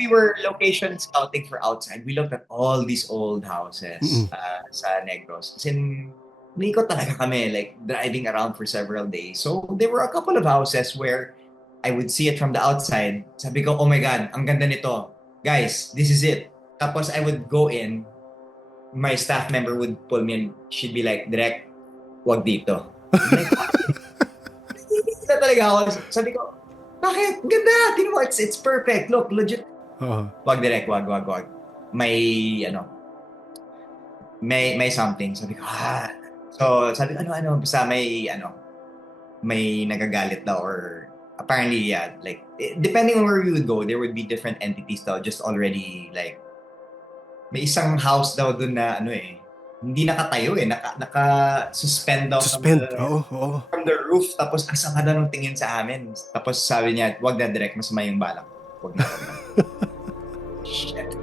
we were location scouting for outside, we looked at all these old houses sa Negros. As in, umikot talaga kami, like driving around for several days. So there were a couple of houses where I would see it from the outside. Sabi ko, oh my God, ang ganda nito. Guys, this is it. Tapos I would go in, my staff member would pull me and she'd be like, Direk, wag dito. I'm like, na talaga ako. Sabi ko, bakit? Ganda. Tingnan mo, it's perfect. Look, legit. Wag direct, wag. May, may something. Sabi ko, So, sabi ko, basta may nagagalit daw or apparently, yeah, like, depending on where we would go, there would be different entities daw just already, like, may isang house daw dun na, hindi nakatayo naka-suspend daw from the roof, tapos ang sama daw ng tingin sa amin. Tapos sabi niya, wag na direct, masama yung balak. Wag na. Shit.